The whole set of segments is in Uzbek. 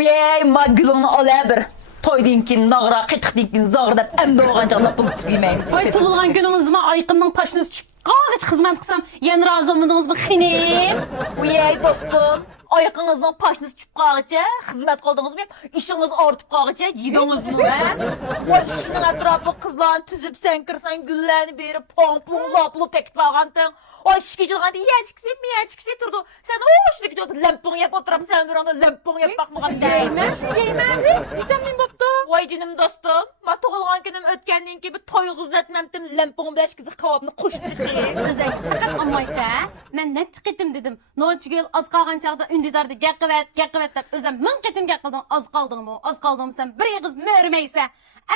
Bey magulunu alaber. Toydinkin, nağra, qıtıqdinkin, zağırdap, əmdə oğanca lapılıp tübeymeyin. Ay tuğulğan günümüzdə mən ayıqımdan paşınız düşüb qağıç xizmət qısam, yəni razı olmadınız mı xinim? Bey dostum, ayaqınızdan paşınız çıkıp qağıca, xizmət qaldınız mı? İşiniz artıp qağıca, yediniz mi? O işinin ətrafı qızlarını tüzüb, sen kırsan güllərini verip, pompunu lapılıp tekit qağandın. O işkiciləğində yəçikisi turdu. Sen o işini gidiyorsun, lempon yap oturam, sen bir anda lempon yap bakmağın Yeymən, yeymən, desəm min bopdu. Vay canım dostum, ma toğulğan günüm ötkəndin gibi toyğuz etməmdim, lempon beş kızı kavabını kuşdu. Özək, fəqət anmaysa, mən nə çıxıtım dedim. Noçgül az qalğan çağda ündidardı, gəqqivət dəb, özəm min qitim gəqqildən az qaldığım sən bir yığız mörməysə,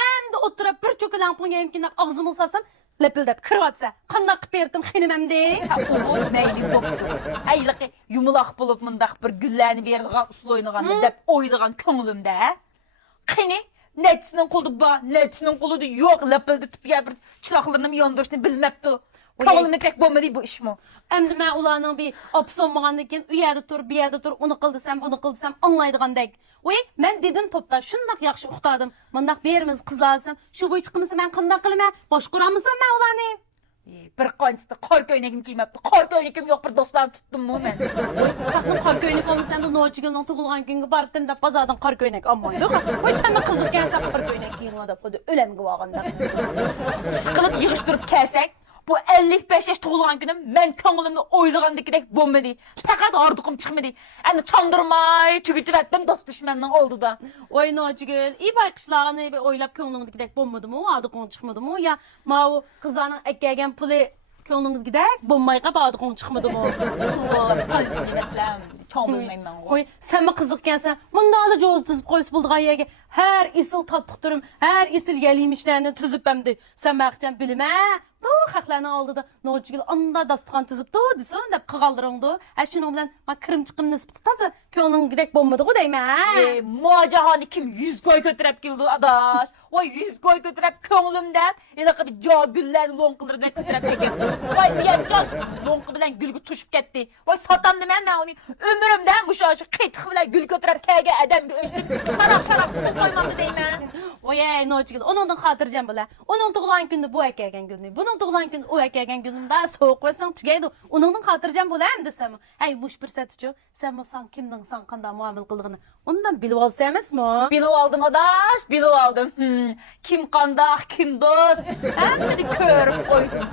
əmdə oturab bir çökü lampon yeyimkindən ağzımı sasam, lepildep kırvatsa, qandaq berdim xiniməmdi. Oğul meyli bopdu. Aylıqı yumulaq bulup mındaq bir güllərini verdiğən usul oynağanda dəb oyduğan köngülümdə. Qini, neçinin quludu ba, neçinin quludu yox, lepildi tüp ya bir çıraqlarını yandırışını bilmepti. Köngülümdə tek bombadı bu iş mi? Əmdi mən ulanın bir opsonmağandan keyin u yerdə tur, bir yerdə tur, onu qıldısam, bunu qıldısam anlaydıqandək. Oy, mən dedim topda şundaq yaxşı uxtadım. Mındaq berimiz qızlarsam, şu boy çıxmısa mən qandaq qılma, boş quramısam mən ulanı. Bir qancıda qar köynəkim giymepti. Qar köynəkim yox bir dostlarını tuttum mu mən? Taxtım qar köynək olmasa da Noçgül'ün tuğulğan günü bardım da bazardan qar köynək almaydı. Oy, sən mən qızıq gəlsən qar köynək giyinə da qoydu, öləm qıvağında. Sıqılıb yığışdırıb kəsək. Bu 55 yaş tuğulan günüm ben köngülümde oylagandakidek bomba değil. Fakat ardıqım çıkmadı. Yani çandırmay, tügütüp ettim dost düşmandan oldu da. Oy Noçgül, iyi bayqışlarını bir oylap köngülündəkidek bombadı mı? Adıqın çıxmadı mı? Ya ma o qızların əkkəgən pulu köngülündəkidek bombay qap adıqın çıxmadı mı? Kançini mesela çoğun bilmeyim ben. Oy, sen mi qızıq gəlsən? Bunda alı coğuz tüzüb qoyus bulduğun yerge her isil tatlıqdırım, her isil yeliymişlərini tüzüb bəmdi. Sen bəxcən bilmə. Doğru xəxlərini aldı da Noçgül anda dastıqan tüzüb desin de qığaldırındı. Şunun bilen ma kırım çıqım nisbeti tası köngülün gidek bombadı o deyme ha. Muacahani kim 100 koy götürüp geldi adaş. Vay 100 koy götürüp köngülümden. İlaka bir ca güller lonkılır ben götürüp geldi. Vay bir yer caz lonku bilen gülgü tuşup gitti. Vay satam demem ben onu. Ömrümden bu şaşı kıytığı bilen gül götürüp kege edem şarap koymamdı deyme. Oy Noçgül, onundan xatırcam bile. Onun tuğulan günü bu əkkəgən günü. Bunun tuğulan günü o əkkəgən günündə soğuk ve sen tügeydi. Onundan xatırcam bile hem desem. Hey muş bir setücü. Sen bu san kimden san kanda muamil kılığını. Ondan bilip alsa emes mi? Bilip aldım adaş, bilip aldım. Kim kandak, kim dost. Hem de körüp koydum.